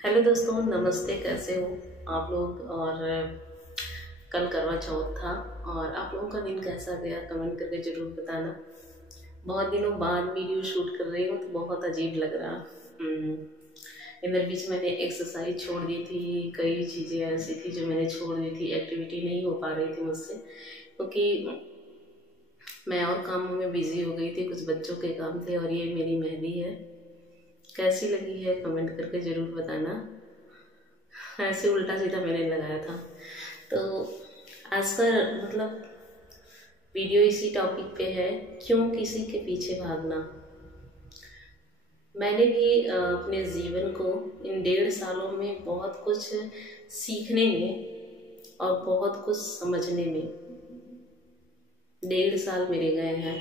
Hello दोस्तों, नमस्ते। कैसे हो आप लोग? और कल करवा चौथ था और आप लोगों का दिन कैसा गया कमेंट करके ज़रूर बताना। बहुत दिनों बाद वीडियो शूट कर रही हूँ तो बहुत अजीब लग रहा। इधर बीच मैंने एक्सरसाइज छोड़ दी थी, कई चीज़ें ऐसी थी जो मैंने छोड़ दी थी, एक्टिविटी नहीं हो पा रही थी मुझसे क्योंकि मैं और कामों में बिज़ी हो गई थी। कुछ बच्चों के काम थे और ये मेरी मेहंदी है। कैसी लगी है कमेंट करके ज़रूर बताना। ऐसे उल्टा सीधा मैंने लगाया था। तो आज का मतलब वीडियो इसी टॉपिक पे है, क्यों किसी के पीछे भागना। मैंने भी अपने जीवन को इन 1.5 सालों में बहुत कुछ सीखने में और बहुत कुछ समझने में 1.5 साल मेरे गए हैं।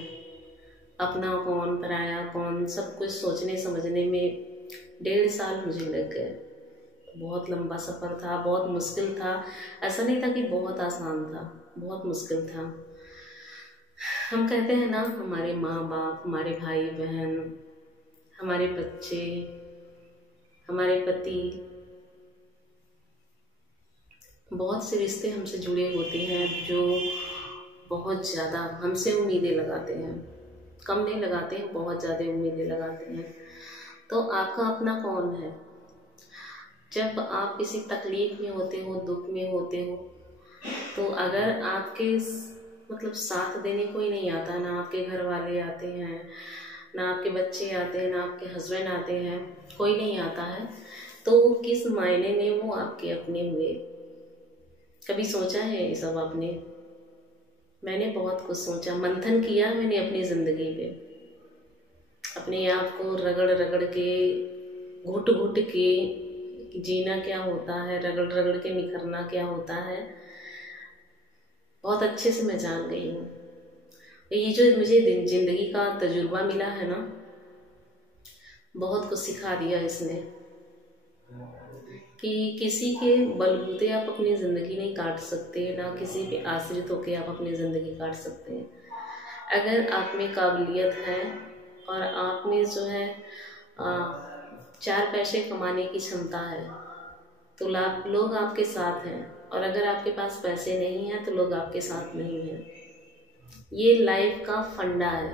अपना कौन पराया कौन सब कुछ सोचने समझने में 1.5 साल मुझे लग गए। बहुत लंबा सफ़र था, बहुत मुश्किल था। ऐसा नहीं था कि बहुत आसान था, बहुत मुश्किल था। हम कहते हैं ना, हमारे माँ बाप, हमारे भाई बहन, हमारे बच्चे, हमारे पति, बहुत से रिश्ते हमसे जुड़े होते हैं जो बहुत ज़्यादा हमसे उम्मीदें लगाते हैं। कम नहीं लगाते हैं, बहुत ज़्यादा उम्मीदें लगाते हैं। तो आपका अपना कौन है? जब आप किसी तकलीफ में होते हो, दुख में होते हो, तो अगर आपके मतलब साथ देने कोई नहीं आता, ना आपके घर वाले आते हैं, ना आपके बच्चे आते हैं, ना आपके हस्बैंड आते हैं, कोई नहीं आता है, तो वो किस मायने में वो आपके अपने हुए? कभी सोचा है ये सब आपने? मैंने बहुत कुछ सोचा, मंथन किया मैंने अपनी ज़िंदगी पे, अपने आप को रगड़ रगड़ के, घुट घुट के कि जीना क्या होता है, रगड़ रगड़ के निखरना क्या होता है, बहुत अच्छे से मैं जान गई हूँ। ये जो मुझे ज़िंदगी का तजुर्बा मिला है ना, बहुत कुछ सिखा दिया इसने कि किसी के बलबूते आप अपनी ज़िंदगी नहीं काट सकते, ना किसी पे आश्रित होकर आप अपनी ज़िंदगी काट सकते हैं। अगर आप में काबिलियत है और आप में जो है 4 पैसे कमाने की क्षमता है तो लोग आपके साथ हैं, और अगर आपके पास पैसे नहीं हैं तो लोग आपके साथ नहीं हैं। ये लाइफ का फंडा है।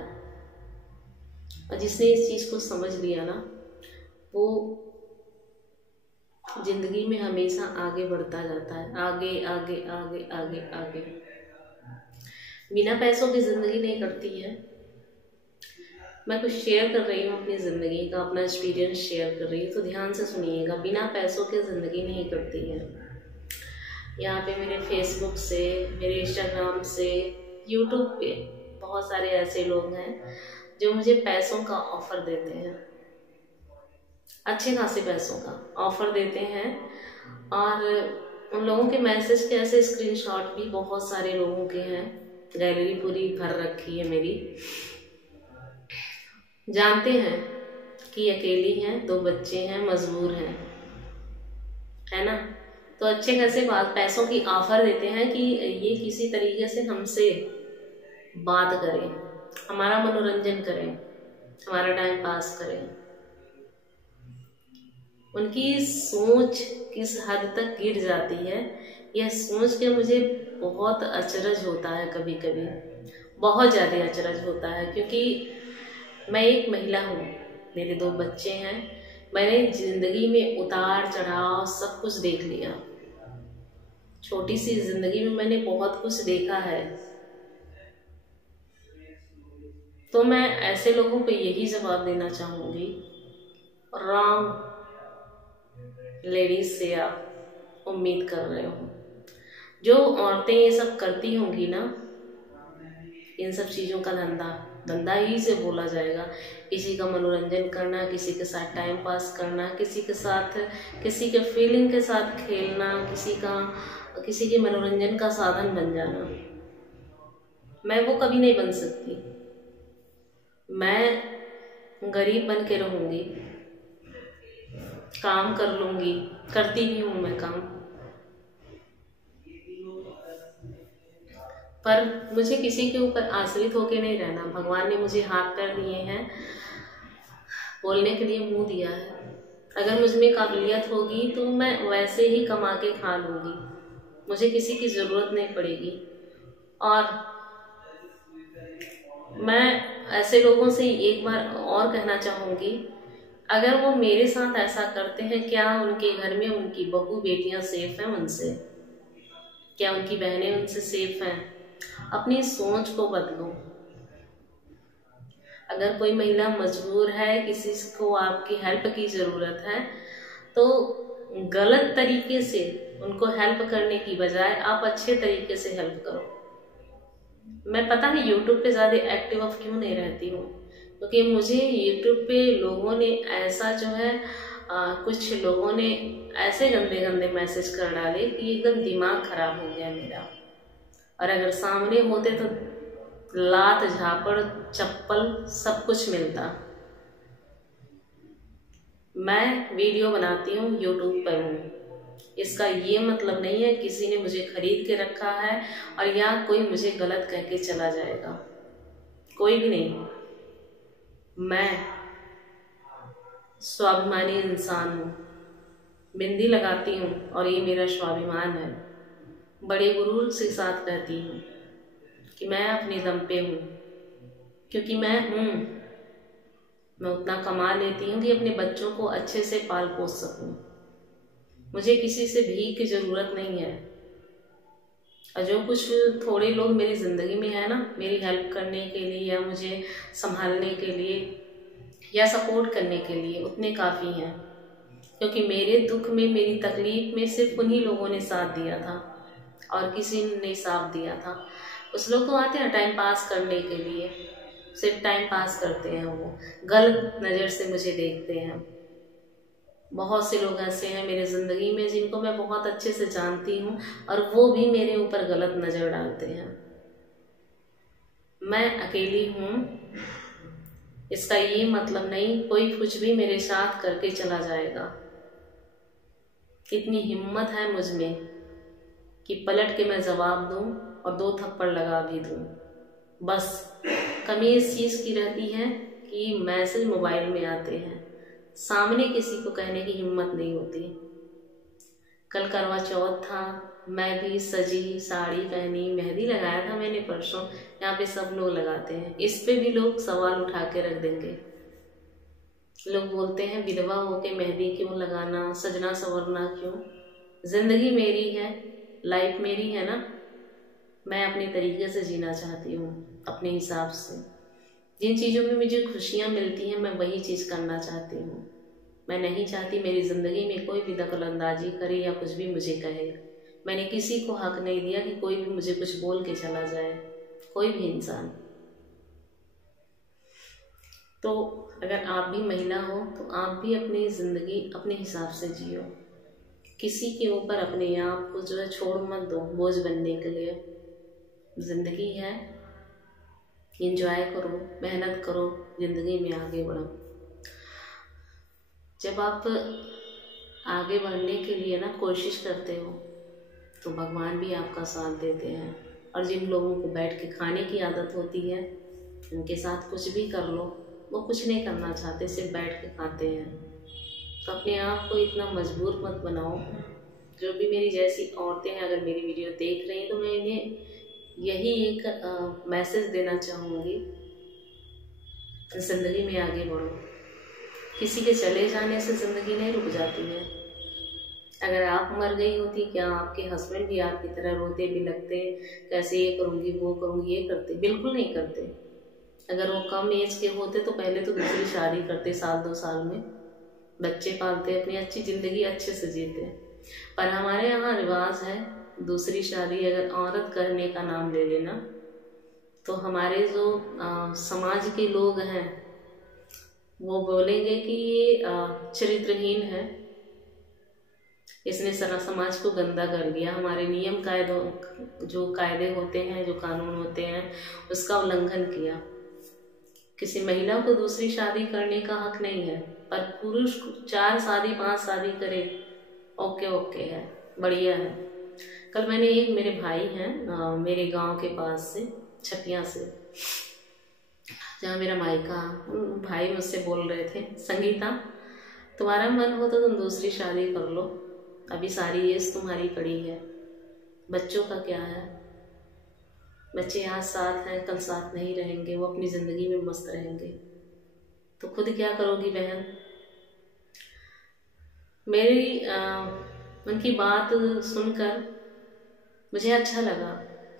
और जिसने इस चीज़ को समझ लिया ना, वो जिंदगी में हमेशा आगे बढ़ता जाता है, आगे आगे आगे आगे आगे। बिना पैसों की ज़िंदगी नहीं कटती है। मैं कुछ शेयर कर रही हूँ अपनी ज़िंदगी का, अपना एक्सपीरियंस शेयर कर रही हूँ, तो ध्यान से सुनिएगा। बिना पैसों की ज़िंदगी नहीं कटती है। यहाँ पे मेरे फेसबुक से, मेरे इंस्टाग्राम से, यूट्यूब पे बहुत सारे ऐसे लोग हैं जो मुझे पैसों का ऑफ़र देते हैं, अच्छे खासे पैसों का ऑफ़र देते हैं। और उन लोगों के मैसेज के ऐसे स्क्रीनशॉट भी बहुत सारे लोगों के हैं, गैलरी पूरी भर रखी है मेरी। जानते हैं कि अकेली हैं, 2 बच्चे हैं, मजबूर हैं, है ना, तो अच्छे खासे पैसों की ऑफर देते हैं कि ये किसी तरीके से हमसे बात करें, हमारा मनोरंजन करें, हमारा टाइम पास करें। उनकी सोच किस हद तक गिर जाती है, यह सोच के मुझे बहुत अचरज होता है। कभी कभी बहुत ज़्यादा अचरज होता है, क्योंकि मैं एक महिला हूँ, मेरे 2 बच्चे हैं, मैंने ज़िंदगी में उतार चढ़ाव सब कुछ देख लिया। छोटी सी ज़िंदगी में मैंने बहुत कुछ देखा है। तो मैं ऐसे लोगों को यही जवाब देना चाहूँगी, रॉन्ग लेडीज से आप उम्मीद कर रहे हो। जो औरतें ये सब करती होंगी ना, इन सब चीज़ों का धंधा ही से बोला जाएगा। किसी का मनोरंजन करना, किसी के साथ टाइम पास करना, किसी के साथ, किसी के फीलिंग के साथ खेलना, किसी के मनोरंजन का साधन बन जाना। मैं वो कभी नहीं बन सकती। मैं गरीब बन के रहूँगी, काम कर लूँगी, करती भी हूँ मैं काम, पर मुझे किसी के ऊपर आश्रित होके नहीं रहना। भगवान ने मुझे हाथ पैर दिए हैं, बोलने के लिए मुंह दिया है, अगर मुझ में काबिलियत होगी तो मैं वैसे ही कमा के खा लूँगी, मुझे किसी की ज़रूरत नहीं पड़ेगी। और मैं ऐसे लोगों से एक बार और कहना चाहूँगी, अगर वो मेरे साथ ऐसा करते हैं, क्या उनके घर में उनकी बहू बेटियां सेफ हैं उनसे? क्या उनकी बहनें उनसे सेफ हैं? अपनी सोच को बदलो। अगर कोई महिला मजबूर है, किसी को आपकी हेल्प की ज़रूरत है, तो गलत तरीके से उनको हेल्प करने की बजाय आप अच्छे तरीके से हेल्प करो। मैं पता नहीं यूट्यूब पे ज़्यादा एक्टिव अब क्यों नहीं रहती हूँ, क्योंकि मुझे यूट्यूब पे लोगों ने ऐसा जो है कुछ लोगों ने ऐसे गंदे गंदे मैसेज कर डाले कि एकदम दिमाग खराब हो गया मेरा। और अगर सामने होते तो लात झापड़ चप्पल सब कुछ मिलता। मैं वीडियो बनाती हूँ, यूट्यूब पर हूँ, इसका ये मतलब नहीं है किसी ने मुझे खरीद के रखा है और या कोई मुझे गलत कह के चला जाएगा, कोई भी नहीं। मैं स्वाभिमानी इंसान हूँ, बिंदी लगाती हूँ और ये मेरा स्वाभिमान है। बड़े गुरूर के साथ कहती हूँ कि मैं अपने दम पे हूँ, क्योंकि मैं हूँ। मैं उतना कमा लेती हूँ कि अपने बच्चों को अच्छे से पाल पोस सकूँ। मुझे किसी से भीख की ज़रूरत नहीं है। और जो कुछ थोड़े लोग मेरी ज़िंदगी में है ना, मेरी हेल्प करने के लिए या मुझे संभालने के लिए या सपोर्ट करने के लिए, उतने काफ़ी हैं। क्योंकि मेरे दुख में, मेरी तकलीफ़ में सिर्फ उन्हीं लोगों ने साथ दिया था और किसी ने नहीं साथ दिया था। कुछ लोग तो आते हैं टाइम पास करने के लिए, सिर्फ टाइम पास करते हैं, वो गलत नज़र से मुझे देखते हैं। बहुत से लोग ऐसे हैं मेरे ज़िंदगी में जिनको मैं बहुत अच्छे से जानती हूँ और वो भी मेरे ऊपर गलत नज़र डालते हैं। मैं अकेली हूँ, इसका ये मतलब नहीं कोई कुछ भी मेरे साथ करके चला जाएगा। कितनी हिम्मत है मुझ में कि पलट के मैं जवाब दूँ और 2 थप्पड़ लगा भी दूँ। बस कमी इस चीज़ की रहती है कि मैसेज मोबाइल में आते हैं, सामने किसी को कहने की हिम्मत नहीं होती। कल करवा चौथ था, मैं भी सजी, साड़ी पहनी, मेहंदी लगाया था मैंने परसों। यहाँ पे सब लोग लगाते हैं, इस पे भी लोग सवाल उठा के रख देंगे। लोग बोलते हैं विधवा होके मेहंदी क्यों लगाना, सजना संवरना क्यों? जिंदगी मेरी है, लाइफ मेरी है ना। मैं अपने तरीके से जीना चाहती हूँ, अपने हिसाब से। जिन चीज़ों में मुझे खुशियाँ मिलती हैं मैं वही चीज़ करना चाहती हूँ। मैं नहीं चाहती मेरी ज़िंदगी में कोई भी दखल अंदाजी करे या कुछ भी मुझे कहे। मैंने किसी को हक नहीं दिया कि कोई भी मुझे कुछ बोल के चला जाए, कोई भी इंसान। तो अगर आप भी महिला हो तो आप भी अपनी ज़िंदगी अपने हिसाब से जियो। किसी के ऊपर अपने आप को जो है छोड़ मत दो बोझ बनने के लिए। ज़िंदगी है, एंजॉय करो, मेहनत करो, ज़िंदगी में आगे बढ़ो। जब आप आगे बढ़ने के लिए ना कोशिश करते हो तो भगवान भी आपका साथ देते हैं। और जिन लोगों को बैठ के खाने की आदत होती है उनके साथ कुछ भी कर लो, वो कुछ नहीं करना चाहते, सिर्फ बैठ के खाते हैं। तो अपने आप को इतना मजबूर मत बनाओ। जो भी मेरी जैसी औरतें हैं अगर मेरी वीडियो देख रही हैं तो मैं इन्हें यही एक मैसेज देना चाहूँगी, ज़िंदगी में आगे बढ़ो। किसी के चले जाने से ज़िंदगी नहीं रुक जाती है। अगर आप मर गई होती, क्या आपके हस्बैंड भी आपकी तरह रोते भी लगते, कैसे ये करूँगी वो करूँगी, ये करते? बिल्कुल नहीं करते। अगर वो कम एज के होते तो पहले तो दूसरी शादी करते, 1-2 साल में बच्चे पालते, अपनी अच्छी ज़िंदगी अच्छे से जीते। पर हमारे यहाँ रिवाज है दूसरी शादी अगर औरत करने का नाम ले लेना तो हमारे जो समाज के लोग हैं वो बोलेंगे कि ये चरित्रहीन है, इसने सारा समाज को गंदा कर दिया। हमारे नियम कायदों, जो कायदे होते हैं, जो कानून होते हैं, उसका उल्लंघन किया। किसी महिला को दूसरी शादी करने का हक नहीं है, पर पुरुष 4 शादी 5 शादी करे, ओके ओके है, बढ़िया है। कल मैंने एक, मेरे भाई हैं मेरे गांव के पास से, छपिया से, जहाँ मेरा मायका, भाई मुझसे बोल रहे थे, संगीता तुम्हारा मन हो तो तुम दूसरी शादी कर लो, अभी सारी एज तुम्हारी पड़ी है। बच्चों का क्या है, बच्चे आज साथ हैं कल साथ नहीं रहेंगे, वो अपनी ज़िंदगी में मस्त रहेंगे, तो खुद क्या करोगी बहन। मेरी उनकी बात सुनकर मुझे अच्छा लगा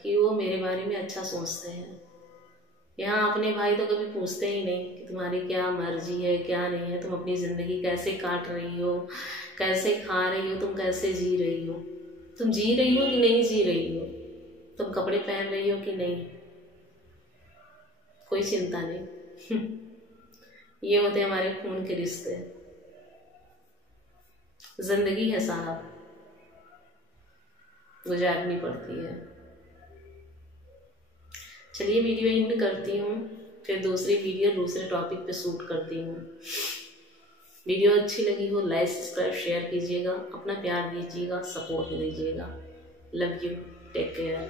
कि वो मेरे बारे में अच्छा सोचते हैं। यहाँ अपने भाई तो कभी पूछते ही नहीं कि तुम्हारी क्या मर्जी है क्या नहीं है, तुम अपनी ज़िंदगी कैसे काट रही हो, कैसे खा रही हो, तुम कैसे जी रही हो, तुम जी रही हो कि नहीं जी रही हो, तुम कपड़े पहन रही हो कि नहीं, कोई चिंता नहीं। ये होते हमारे खून के रिश्ते। जिंदगी है साहब, गुजारनी पड़ती है। चलिए वीडियो एंड करती हूँ, फिर दूसरी वीडियो दूसरे टॉपिक पे शूट करती हूँ। वीडियो अच्छी लगी हो लाइक सब्सक्राइब शेयर कीजिएगा, अपना प्यार दीजिएगा, सपोर्ट दीजिएगा। Love you, take care.